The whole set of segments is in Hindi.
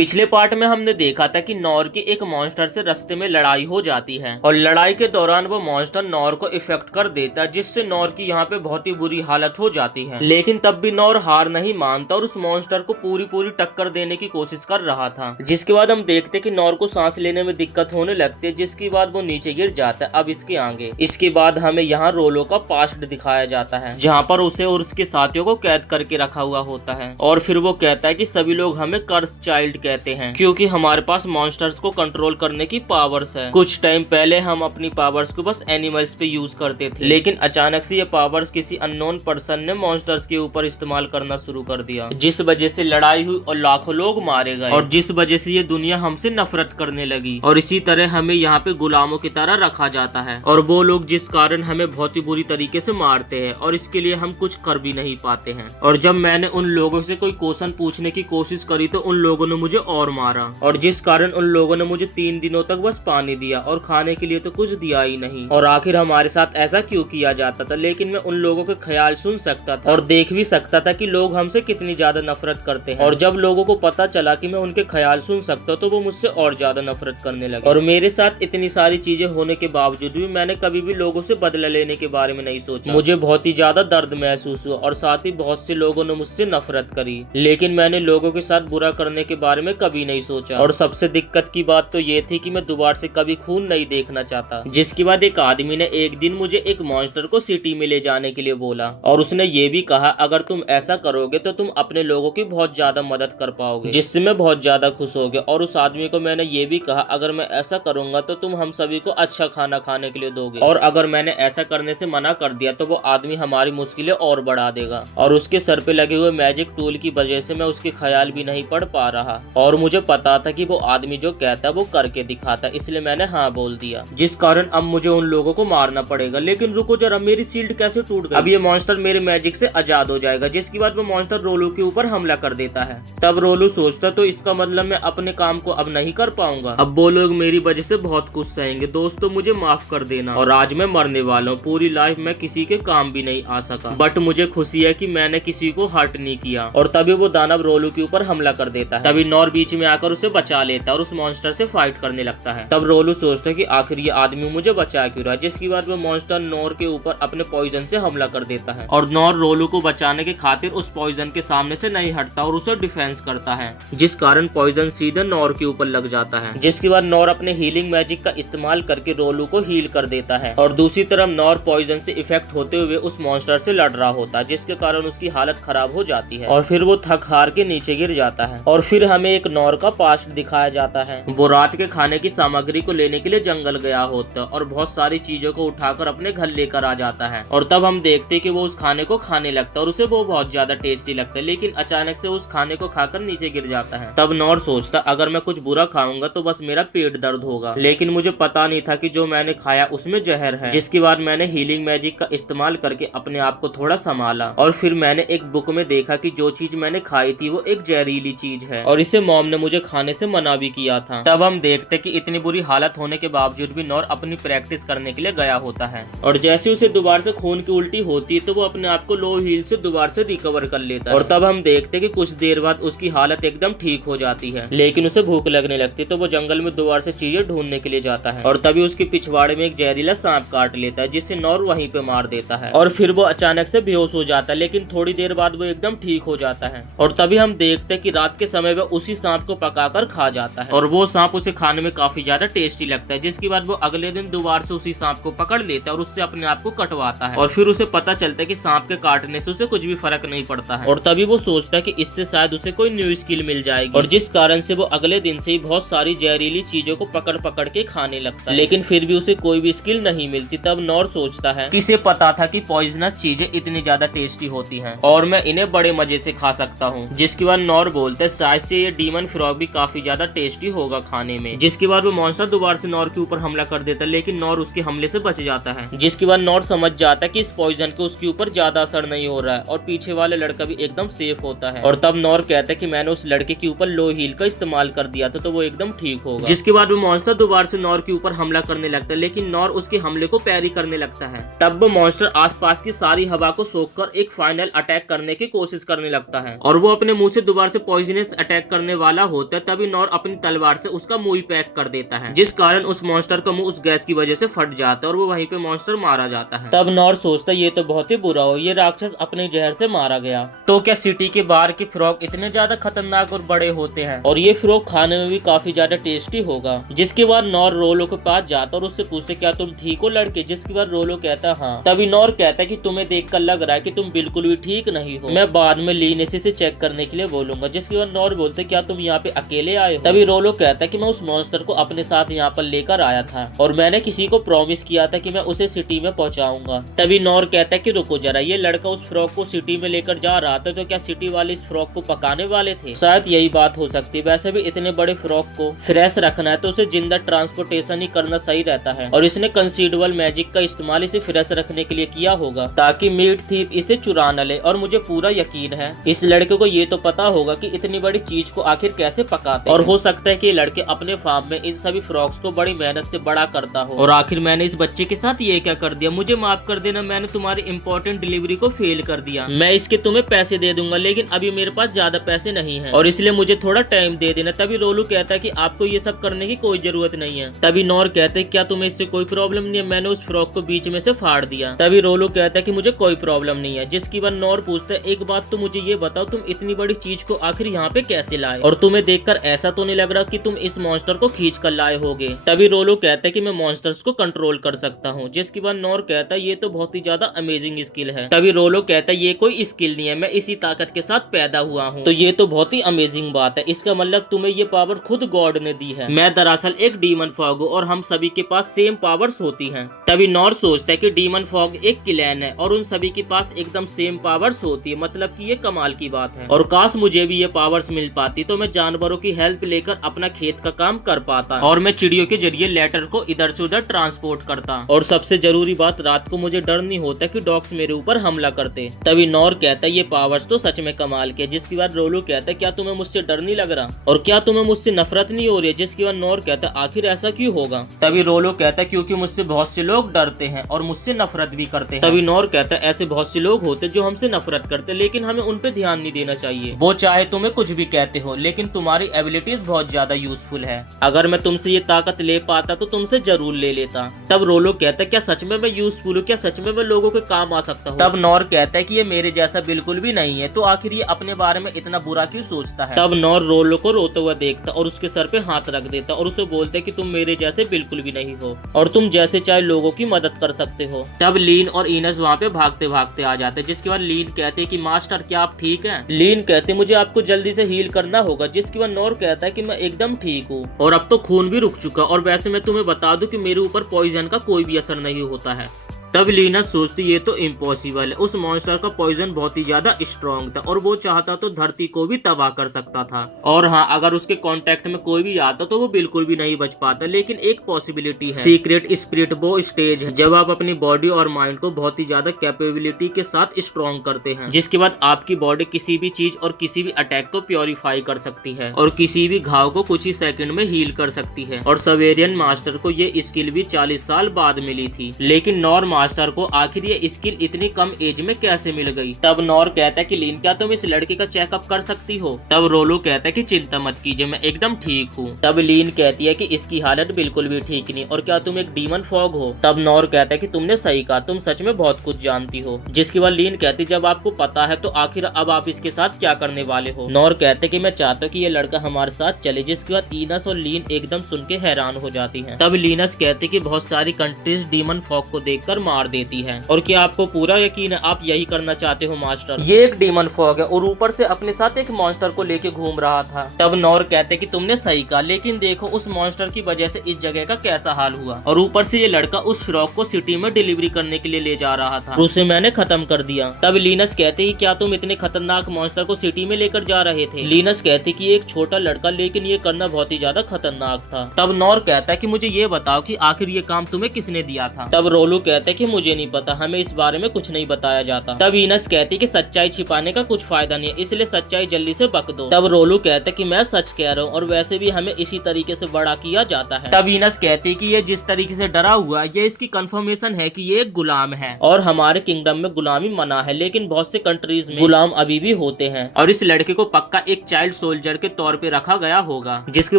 पिछले पार्ट में हमने देखा था कि नॉर की एक मॉन्स्टर से रास्ते में लड़ाई हो जाती है और लड़ाई के दौरान वो मॉन्स्टर नॉर को इफेक्ट कर देता है, जिससे नॉर की यहाँ पे बहुत ही बुरी हालत हो जाती है। लेकिन तब भी नॉर हार नहीं मानता और उस मॉन्स्टर को पूरी टक्कर देने की कोशिश कर रहा था। जिसके बाद हम देखते कि नॉर को सांस लेने में दिक्कत होने लगती है, जिसके बाद वो नीचे गिर जाता है। अब इसके आगे इसके बाद हमें यहाँ रोलो का पास्ट दिखाया जाता है, जहाँ पर उसे और उसके साथियों को कैद करके रखा हुआ होता है। और फिर वो कहता है कि सभी लोग हमें कर्स चाइल्ड कहते हैं क्योंकि हमारे पास मॉन्स्टर्स को कंट्रोल करने की पावर्स है। कुछ टाइम पहले हम अपनी पावर्स को बस एनिमल्स पे यूज करते थे, लेकिन अचानक से ये पावर्स किसी अननोन पर्सन ने मॉन्स्टर्स के ऊपर इस्तेमाल करना शुरू कर दिया, जिस वजह से लड़ाई हुई और लाखों लोग मारे गए और जिस वजह से ये दुनिया हमसे नफरत करने लगी। और इसी तरह हमें यहाँ पे गुलामों की तरह रखा जाता है और वो लोग जिस कारण हमें बहुत ही बुरी तरीके से मारते हैं और इसके लिए हम कुछ कर भी नहीं पाते हैं। और जब मैंने उन लोगों से कोई क्वेश्चन पूछने की कोशिश करी तो उन लोगों ने मुझे और मारा, और जिस कारण उन लोगों ने मुझे 3 दिनों तक बस पानी दिया और खाने के लिए तो कुछ दिया ही नहीं। और आखिर हमारे साथ ऐसा क्यों किया जाता था? लेकिन मैं उन लोगों के ख्याल सुन सकता था और देख भी सकता था कि लोग हमसे कितनी ज्यादा नफरत करते हैं। और जब लोगों को पता चला कि मैं उनके ख्याल सुन सकता तो वो मुझसे और ज्यादा नफरत करने लगे। और मेरे साथ इतनी सारी चीजें होने के बावजूद भी मैंने कभी भी लोगों से बदला लेने के बारे में नहीं सोचा। मुझे बहुत ही ज्यादा दर्द महसूस हुआ और साथ ही बहुत से लोगों ने मुझसे नफरत करी, लेकिन मैंने लोगों के साथ बुरा करने के बारे में कभी नहीं सोचा। और सबसे दिक्कत की बात तो ये थी कि मैं दोबारा से कभी खून नहीं देखना चाहता। जिसके बाद एक आदमी ने एक दिन मुझे एक मॉन्स्टर को सिटी में ले जाने के लिए बोला और उसने ये भी कहा अगर तुम ऐसा करोगे तो तुम अपने लोगों की बहुत ज्यादा मदद कर पाओगे, जिससे मैं बहुत ज्यादा खुश हो गया। और उस आदमी को मैंने ये भी कहा अगर मैं ऐसा करूंगा तो तुम हम सभी को अच्छा खाना खाने के लिए दोगे, और अगर मैंने ऐसा करने से मना कर दिया तो वो आदमी हमारी मुश्किलें और बढ़ा देगा। और उसके सर पे लगे हुए मैजिक टूल की वजह से मैं उसके ख्याल भी नहीं पढ़ पा रहा और मुझे पता था कि वो आदमी जो कहता है वो करके दिखाता, इसलिए मैंने हाँ बोल दिया, जिस कारण अब मुझे उन लोगों को मारना पड़ेगा। लेकिन रुको जरा, मेरी शील्ड कैसे टूट गई? अब ये मॉन्स्टर मेरे मैजिक से आजाद हो जाएगा। जिसके बाद वो मॉन्स्टर रोलू के ऊपर हमला कर देता है। तब रोलू सोचता तो इसका मतलब मैं अपने काम को अब नहीं कर पाऊंगा, अब वो लोग मेरी वजह से बहुत कुछ सहेंगे। दोस्तों मुझे माफ कर देना, और आज मैं मरने वाला हूँ। पूरी लाइफ में किसी के काम भी नहीं आ सका, बट मुझे खुशी है कि मैंने किसी को हर्ट नहीं किया। और तभी वो दानव रोलू के ऊपर हमला कर देता है। तभी नॉर बीच में आकर उसे बचा लेता है और उस मॉन्स्टर से फाइट करने लगता है। तब रोलू सोचता है कि आखिर ये आदमी मुझे बचा क्यों रहा है। जिसके बाद वो मॉन्स्टर नॉर के ऊपर अपने पॉइजन से हमला कर देता है और नॉर रोलू को बचाने की खातिर उस पॉइजन के सामने से नहीं हटता और उसे डिफेंस करता है, जिस कारण पॉइजन सीधे नॉर के ऊपर लग जाता है। जिसके बाद नॉर अपने हीलिंग मैजिक का इस्तेमाल करके रोलू को हील कर देता है और दूसरी तरफ नॉर पॉइजन से इफेक्ट होते हुए उस मॉन्स्टर से लड़ रहा होता है, जिसके कारण उसकी हालत खराब हो जाती है और फिर वो थक हार के नीचे गिर जाता है। और फिर हमें एक नॉर का पास्ट दिखाया जाता है। वो रात के खाने की सामग्री को लेने के लिए जंगल गया होता है और बहुत सारी चीजों को उठाकर अपने घर लेकर आ जाता है। और तब हम देखते कि वो उस खाने को खाने लगता है और उसे वो बहुत ज्यादा टेस्टी लगता है, लेकिन अचानक से उस खाने को खाकर नीचे गिर जाता है। तब नॉर सोचता अगर मैं कुछ बुरा खाऊंगा तो बस मेरा पेट दर्द होगा, लेकिन मुझे पता नहीं था कि जो मैंने खाया उसमें जहर है। जिसके बाद मैंने हीलिंग मैजिक का इस्तेमाल करके अपने आप को थोड़ा संभाला और फिर मैंने एक बुक में देखा कि जो चीज मैंने खाई थी वो एक जहरीली चीज है और इसे मॉम ने मुझे खाने से मना भी किया था। तब हम देखते कि इतनी बुरी हालत होने के बावजूद भी नॉर अपनी प्रैक्टिस करने के लिए गया होता है और जैसे उसे दोबारा से खून की उल्टी होती है तो वो अपने आप को लो हील से दोबारा से रिकवर कर लेता है। और तब हम देखते कि कुछ देर बाद उसकी हालत एकदम ठीक हो जाती है, लेकिन उसे भूख लगने लगती तो वो जंगल में दोबारा से चीजें ढूंढने के लिए जाता है और तभी उसके पिछवाड़े में एक जहरीला सांप काट लेता है, जिससे नॉर वहीं पे मार देता है और फिर वो अचानक से बेहोश हो जाता है, लेकिन थोड़ी देर बाद वो एकदम ठीक हो जाता है। और तभी हम देखते कि रात के समय वो उसी सांप को पकाकर खा जाता है और वो सांप उसे खाने में काफी ज्यादा टेस्टी लगता है। जिसके बाद वो अगले दिन दोबारा से उसी सांप को पकड़ लेता है और उससे अपने आप को कटवाता है और फिर उसे पता चलता है कि सांप के काटने से उसे कुछ भी फर्क नहीं पड़ता है। और तभी वो सोचता है कि इससे शायद उसे कोई न्यू स्किल मिल जाएगी और जिस कारण से वो अगले दिन से ही बहुत सारी जहरीली चीजों को पकड़ पकड़ के खाने लगता है, लेकिन फिर भी उसे कोई भी स्किल नहीं मिलती। तब नॉर सोचता है कि इसे पता था कि पॉइजनस चीजें इतनी ज्यादा टेस्टी होती हैं और मैं इन्हें बड़े मजे से खा सकता हूँ। जिसके बाद नॉर बोलते हैं शायद से ये डीमन फ्रॉग भी काफी ज्यादा टेस्टी होगा खाने में। जिसके बाद वो मॉन्स्टर दोबारा से नॉर के ऊपर हमला कर देता है, लेकिन नॉर उसके हमले से बच जाता है। जिसके बाद नॉर समझ जाता है कि इस पॉइजन को उसके ऊपर ज्यादा असर नहीं हो रहा है और पीछे वाले लड़का भी एकदम सेफ होता है। और तब नॉर कहता है कि मैंने उस लड़के के ऊपर लो हील का इस्तेमाल कर दिया था तो वो एकदम ठीक होगा। जिसके बाद वो मॉन्स्टर दोबारा से नॉर के ऊपर हमला करने लगता है, लेकिन नॉर उसके हमले को पैरी करने लगता है। तब वो मॉन्स्टर आसपास की सारी हवा को सोखकर एक फाइनल अटैक करने की कोशिश करने लगता है और वो अपने मुंह से दोबारा से पॉइजनस अटैक करने करने वाला होता है तभी नॉर अपनी तलवार से उसका मुंह पैक कर देता है, जिस कारण उस मॉन्स्टर का मुंह उस गैस की वजह से फट जाता है और वो वहीं पे मॉन्स्टर मारा जाता है। तब नॉर सोचता है ये तो बहुत ही बुरा हो, ये राक्षस अपने जहर से मारा गया। तो क्या सिटी के बाहर के फ्रॉग इतने ज्यादा खतरनाक और बड़े होते हैं? और ये फ्रॉग खाने में भी काफी ज्यादा टेस्टी होगा। जिसके बाद नॉर रोलो के पास जाता और उससे पूछते क्या तुम ठीक हो लड़के? जिसके बाद रोलो कहता हाँ। तभी नॉर कहता है कि तुम्हें देखकर लग रहा है कि तुम बिल्कुल भी ठीक नहीं हो, मैं बाद में लीन से चेक करने के लिए बोलूंगा। जिसके बाद नॉर बोलते क्या तुम यहाँ पे अकेले आए हो? तभी रोलो कहता है कि मैं उस मॉन्स्टर को अपने साथ यहाँ पर लेकर आया था और मैंने किसी को प्रॉमिस किया था कि मैं उसे सिटी में पहुँचाऊंगा। तभी नॉर कहता है कि रुको जरा, ये लड़का उस फ्रॉग को सिटी में लेकर जा रहा था तो क्या सिटी वाले इस फ्रॉग को पकाने वाले थे? शायद यही बात हो सकती है। वैसे भी इतने बड़े फ्रॉग को फ्रेश रखना है तो उसे जिंदा ट्रांसपोर्टेशन ही करना सही रहता है और इसने कंसीडबल मैजिक का इस्तेमाल इसे फ्रेश रखने के लिए किया होगा ताकि मीट थीप इसे चुरा न ले। और मुझे पूरा यकीन है इस लड़के को ये तो पता होगा कि इतनी बड़ी चीज को आखिर कैसे पकाते हैं और हो सकता है कि लड़के अपने फार्म में इन सभी फ्रॉग्स को बड़ी मेहनत से बड़ा करता हो। और आखिर मैंने इस बच्चे के साथ ये क्या कर दिया? मुझे माफ कर देना, मैंने तुम्हारी इंपॉर्टेंट डिलीवरी को फेल कर दिया। मैं इसके तुम्हें पैसे दे दूंगा लेकिन अभी मेरे पास ज्यादा पैसे नहीं है और इसलिए मुझे थोड़ा टाइम दे देना। तभी रोलू कहता है कि आपको ये सब करने की कोई जरूरत नहीं है। तभी नॉर कहते हैं क्या तुम्हें इससे कोई प्रॉब्लम नहीं है? मैंने उस फ्रॉग को बीच में से फाड़ दिया। तभी रोलू कहता है कि मुझे कोई प्रॉब्लम नहीं है। जिसकी बात नॉर पूछता है एक बात तो मुझे ये बताओ, तुम इतनी बड़ी चीज को आखिर यहाँ पे कैसे लाए और तुम्हें देखकर ऐसा तो नहीं लग रहा कि तुम इस मॉन्स्टर को खींच कर लाए होगे? तभी रोलू कहता है कि मैं मॉन्स्टर्स को कंट्रोल कर सकता हूँ। जिसकी बात नॉर कहता है ये तो बहुत ही ज्यादा अमेजिंग स्किल है। तभी रोलो कहता है ये कोई स्किल नहीं है, मैं इसी ताकत के साथ पैदा हुआ हूँ। तो ये तो बहुत ही अमेजिंग बात है, इसका मतलब तुम्हें ये पावर खुद गॉड ने दी है। मैं दरअसल एक डीमन फॉग हूँ और हम सभी के पास सेम पावर्स होती हैं। तभी नॉर सोचता है कि डीमन फॉग एक क्लैन है और उन सभी के पास एकदम सेम पावर्स होती है, मतलब कि ये कमाल की बात है। और काश मुझे भी ये पावर्स मिल पाती तो मैं जानवरों की हेल्प लेकर अपना खेत का काम कर पाता और मैं चिड़ियों के जरिए लेटर को इधर से उधर ट्रांसपोर्ट करता। और सबसे जरूरी बात, रात को मुझे डर नहीं होता कि डॉग्स मेरे ऊपर हमला करते। तभी नॉर कहता है ये पावर्स तो सच में कमाल के। जिसके बाद रोलो कहता है क्या तुम्हें मुझसे डर नहीं लग रहा और क्या तुम्हें मुझसे नफरत नहीं हो रही है? जिसके बाद नॉर कहता है आखिर ऐसा क्यों होगा? तभी रोलो कहता है क्योंकि मुझसे बहुत से लोग डरते हैं और मुझसे नफरत भी करते हैं। तभी नॉर कहता है ऐसे बहुत से लोग होते जो हमसे नफरत करते लेकिन हमें उन पे ध्यान नहीं देना चाहिए। वो चाहे तुम्हें कुछ भी कहते हो लेकिन तुम्हारी एबिलिटीज बहुत ज्यादा यूजफुल है। अगर मैं तुमसे ये ताकत ले पाता तो तुमसे जरूर ले लेता। तब रोलो कहता है क्या सच में मैं यूजफुल हूँ? क्या सच में मैं लोगों के काम आ सकता हूँ? तब नॉर कहता है कि ये मेरे जैसा बिल्कुल भी नहीं है, तो आखिर ये अपने बारे में इतना बुरा क्यों सोचता है? तब नॉर रोलो को रोते हुए देखता और उसके सर पे हाथ रख देता और उसे बोलता है कि तुम मेरे जैसे बिल्कुल भी नहीं हो और तुम जैसे चाहे लोगों की मदद कर सकते हो। तब लीन और इनस वहाँ पे भागते भागते आ जाते। जिसके बाद लीन कहते कि मास्टर क्या आप ठीक हैं? लीन कहते मुझे आपको जल्दी से हील करना होगा। जिसके बाद नॉर कहता है कि मैं एकदम ठीक हूँ और अब तो खून भी रुक चुका और वैसे मैं तुम्हें बता दूं कि मेरे ऊपर पॉइजन का कोई भी असर नहीं होता है। तब लीना सोचती ये तो इम्पॉसिबल है, उस मॉन्स्टर का पॉइजन बहुत ही ज्यादा स्ट्रॉन्ग था और वो चाहता तो धरती को भी तबाह कर सकता था। और हाँ, अगर उसके कांटेक्ट में कोई भी आता तो वो बिल्कुल भी नहीं बच पाता। लेकिन एक पॉसिबिलिटी है, सीक्रेट स्पिरिट वो स्टेज है जब आप अपनी बॉडी और माइंड को बहुत ही ज्यादा कैपेबिलिटी के साथ स्ट्रॉन्ग करते हैं, जिसके बाद आपकी बॉडी किसी भी चीज और किसी भी अटैक को प्योरीफाई कर सकती है और किसी भी घाव को कुछ ही सेकंड में हील कर सकती है। और सवेरियन मास्टर को ये स्किल भी 40 साल बाद मिली थी, लेकिन नॉर मास्टर को आखिर ये स्किल इतनी कम एज में कैसे मिल गई? तब नॉर कहता है कि लीन क्या तुम इस लड़के का चेकअप कर सकती हो? तब रोलो कहता है कि चिंता मत कीजिए, मैं एकदम ठीक हूँ। तब लीन कहती है कि इसकी हालत बिल्कुल भी ठीक नहीं और क्या तुम एक डीमन फॉग हो? तब नॉर कहता है कि तुमने सही कहा, तुम सच में बहुत कुछ जानती हो। जिसके बाद लीन कहती जब आपको पता है तो आखिर अब आप इसके साथ क्या करने वाले हो? नॉर कहते कि मैं चाहता हूँ कि ये लड़का हमारे साथ चले। जिसके बाद इनस और लीन एकदम सुन के हैरान हो जाती है। तब लीनस कहते कि बहुत सारी कंट्रीज डीमन फॉग को देखकर मार देती है और क्या आपको पूरा यकीन है आप यही करना चाहते हो मास्टर? ये एक डीमन फॉग है और ऊपर से अपने साथ एक मॉन्स्टर को लेके घूम रहा था। तब नॉर कहते कि तुमने सही कहा, लेकिन देखो उस मॉन्स्टर की वजह से इस जगह का कैसा हाल हुआ और ऊपर से ये लड़का उस फ्रॉग को सिटी में डिलीवरी करने के लिए ले जा रहा था, उसे मैंने खत्म कर दिया। तब लीनस कहते कि क्या तुम इतने खतरनाक मॉन्स्टर को सिटी में लेकर जा रहे थे? लीनस कहते कि एक छोटा लड़का, लेकिन ये करना बहुत ही ज्यादा खतरनाक था। तब नॉर कहता है कि मुझे ये बताओ कि आखिर ये काम तुम्हें किसने दिया था? तब रोलू कहता है कि मुझे नहीं पता, हमें इस बारे में कुछ नहीं बताया जाता। तब ईनस कहती कि सच्चाई छिपाने का कुछ फायदा नहीं है, इसलिए सच्चाई जल्दी से बक दो। तब रोलू कहता कि मैं सच कह रहा हूँ और वैसे भी हमें इसी तरीके से बड़ा किया जाता है। तब ईनस कहती कि ये जिस तरीके से डरा हुआ है ये इसकी कंफर्मेशन है कि ये एक गुलाम है और हमारे किंगडम में गुलामी मना है, लेकिन बहुत से कंट्रीज में गुलाम अभी भी होते हैं और इस लड़के को पक्का एक चाइल्ड सोल्जर के तौर पे रखा गया होगा। जिसके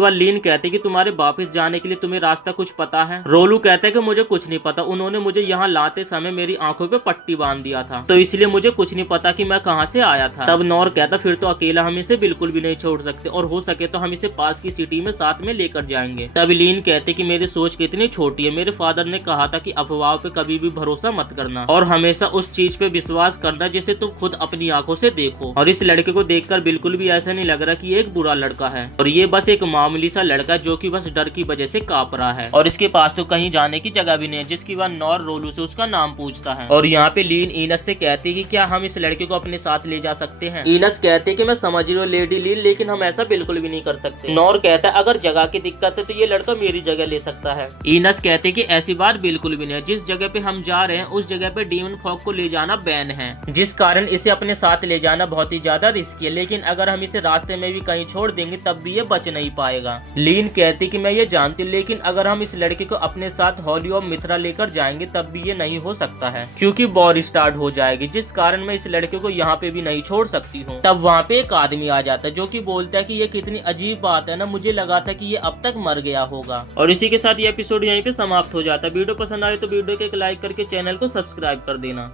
बाद लीन कहते कि तुम्हारे वापस जाने के लिए तुम्हें रास्ता कुछ पता है? रोलू कहता है कि मुझे कुछ नहीं पता, उन्होंने मुझे यहाँ लाते समय मेरी आंखों पे पट्टी बांध दिया था, तो इसलिए मुझे कुछ नहीं पता कि मैं कहाँ से आया था। तब नॉर कहता फिर तो अकेला हम इसे बिल्कुल भी नहीं छोड़ सकते और हो सके तो हम इसे पास की सिटी में साथ में लेकर जाएंगे। तब लीन कहते कि मेरी सोच कितनी छोटी है, मेरे फादर ने कहा था कि अफवाह पे कभी भी भरोसा मत करना और हमेशा उस चीज पे विश्वास करना जिसे तुम खुद अपनी आंखों से देखो। और इस लड़के को देखकर बिल्कुल भी ऐसा नहीं लग रहा कि ये एक बुरा लड़का है और ये बस एक मामूली सा लड़का जो कि बस डर की वजह से कांप रहा है और इसके पास तो कहीं जाने की जगह भी नहीं है। जिसकी बात नॉर रोलू से उसका नाम पूछता है और यहाँ पे लीन ईनस से कहती कि क्या हम इस लड़के को अपने साथ ले जा सकते हैं? ईनस कहते कि मैं समझ रही हूँ लेडी लीन, लेकिन हम ऐसा बिल्कुल भी नहीं कर सकते। नॉर कहता है अगर जगह की दिक्कत है तो ये लड़का मेरी जगह ले सकता है। ईनस कहते कि ऐसी बात बिल्कुल भी नहीं है, जिस जगह पे हम जा रहे हैं उस जगह पे डीमन फॉग को ले जाना बैन है, जिस कारण इसे अपने साथ ले जाना बहुत ही ज्यादा रिस्की है, लेकिन अगर हम इसे रास्ते में भी कहीं छोड़ देंगे तब भी ये बच नहीं पाएगा। लीन कहती कि मैं ये जानती हूँ, लेकिन अगर हम इस लड़के को अपने साथ हॉली और मित्रा लेकर जाएंगे तब भी ये नहीं हो सकता है क्योंकि वॉर स्टार्ट हो जाएगी, जिस कारण मैं इस लड़के को यहाँ पे भी नहीं छोड़ सकती हूँ। तब वहाँ पे एक आदमी आ जाता है जो कि बोलता है कि ये कितनी अजीब बात है ना, मुझे लगा था कि ये अब तक मर गया होगा। और इसी के साथ ये एपिसोड यहीं पे समाप्त हो जाता है। वीडियो पसंद आए तो वीडियो को एक लाइक करके चैनल को सब्सक्राइब कर देना।